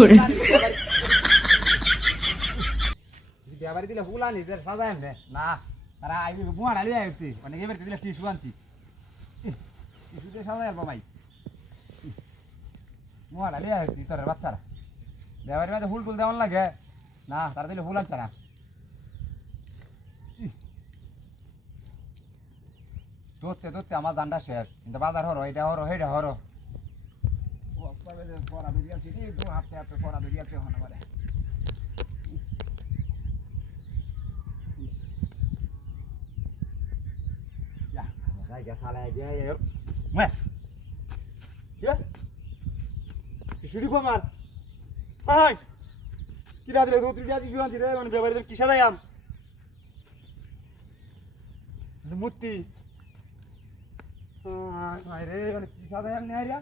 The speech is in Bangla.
করে বিয়াবাড়ি দিলে ফুল আনি সাজাই এমনি না তারা আইবি বুয়া ডালি আইছি মানে এবার দিলে টিস্যু আনছি টিস্যু দিয়ে সাজাই আলবা ভাই বুয়া ডালি আইছি তোর বাচ্চারা বিয়াবাড়ি মাঝে ফুল টুল দেওয়ান লাগে না তারা দিলে ফুল আনছে না ধরতে ধরতে আমার জানটা শেষ কিন্তু বাজার হরো এটা হরো হেটা হরো সরা দুই গেছি দু হাতে হাতে সরা দুই গেছে হন বলে Ya, saya salah aja ya. Meh. Ya. Kisuri pamar. Hai. Kira ada roti dia jualan di mana beberapa itu kisah ayam. Muti. Ah, hai re, kisah ayam ni ada.